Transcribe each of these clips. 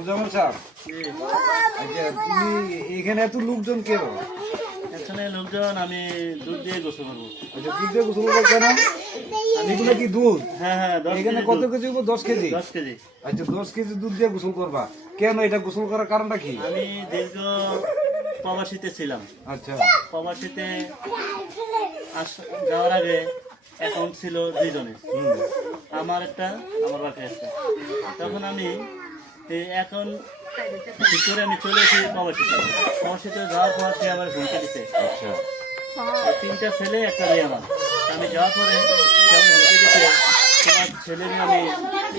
মুজামল সাহেব আচ্ছা তুমি এখানে এত লোকজন কেন? এখানে লোকজন আমি দুধ দিয়ে গোসল করব। আচ্ছা দুধ দিয়ে গোসল করবে কেন? এগুলো কি দুধ? হ্যাঁ হ্যাঁ এখানে কত কেজি? দশ কেজি? দশ কেজি। আচ্ছা দশ কেজি দুধ দিয়ে গোসল করবা। কেন এটা গোসল করার কারণটা কি? আমি দীর্ঘ প্রবাসীতে ছিলাম। আচ্ছা। প্রবাসীতে যাওয়ার আগে অ্যাকাউন্ট ছিল দুইজনের। আমার একটা আমার বাকি একটা। তখন আমি এই ঠিক করে আমি চলে এসেছি প্রবাসীতে প্রবাসীতে যাওয়ার পর সে আমার হুমকি দিতে আচ্ছা। তিনটা ছেলে একটা মেয়ে আমার। আমি যাওয়ার পরে সে আমার হুমকি দিতে তোমার ছেলে মেয়ে আমি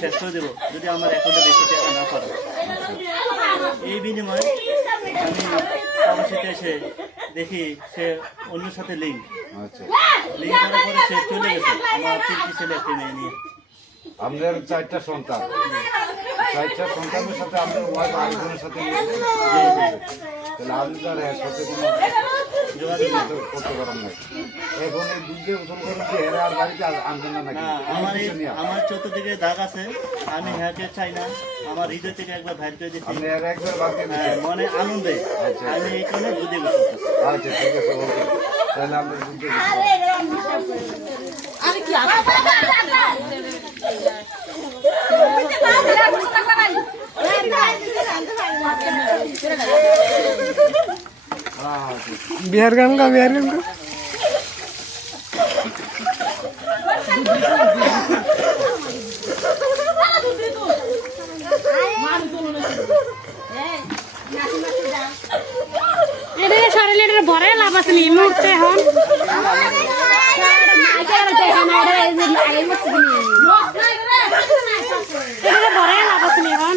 শেষ করে দেবো যদি আমার অ্যাকাউন্টে বেশি টাকা না পারো। এই বিনিময়ে আমি প্রবাসীতে এসে দেখি সে অন্য সাথে লিঙ্ক আচ্ছা। লিঙ্ক করার পরে সে চলে গেছে আমার তিনটি ছেলে একটি মেয়ে নিয়ে। আমাদের চারটা সন্তান। চারটা সন্তানের সাথে আমাদের ওয়াইফ আরেকজনের সাথে গেছে। তাহলে আপনি তার সাথে কোনো যোগাযোগ করতে- করতে পারেন না এখন এই দুধ দিয়ে গোসল করেন কি এরা আর বাড়িতে আনবেন না নাকি আমার এই কিছু নিয়ে? আমার চতুর্দিকে দাগ আছে আমি হ্যাঁকে চাই না আমার হৃদয় থেকে একবার বাইর করে দিচ্ছি আপনি এর একবার হ্যাঁ। মনে আনন্দে আচ্ছা। আমি এই কারণে দুধে গোসল আচ্ছা ঠিক আছে ওকে তাহলে আমরা করব। আচ্ছা বিহার গান গা বিহার গান গা। ভরে লাভ আছে মুহূর্তে এখন। লাভ আছে নি এখন।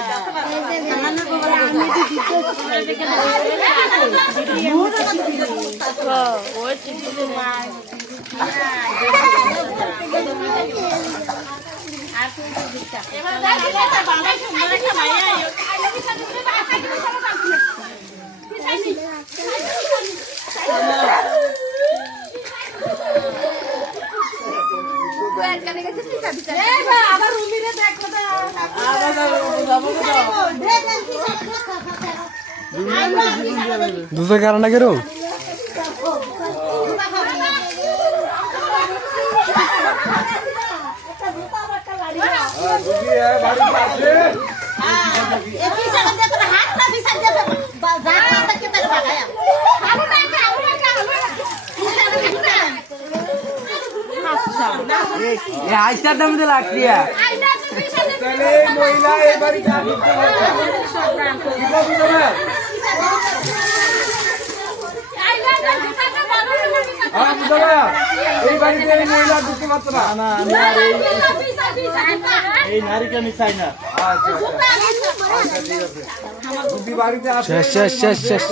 আর তুই তো দিচ্ছা এবার বাবা সুন্দর একটা মায়া दिया তাহলে এই মহিলা এই বাড়িতে আসতে পারবে কি বলছো না এই বাড়িতে এই মহিলা ঢুকতে পারতো না না আমি আর এই এই নারীকে আমি চাই না ঠিক আছে যদি বাড়িতে আসে শেষ শেষ। শেষ শেষ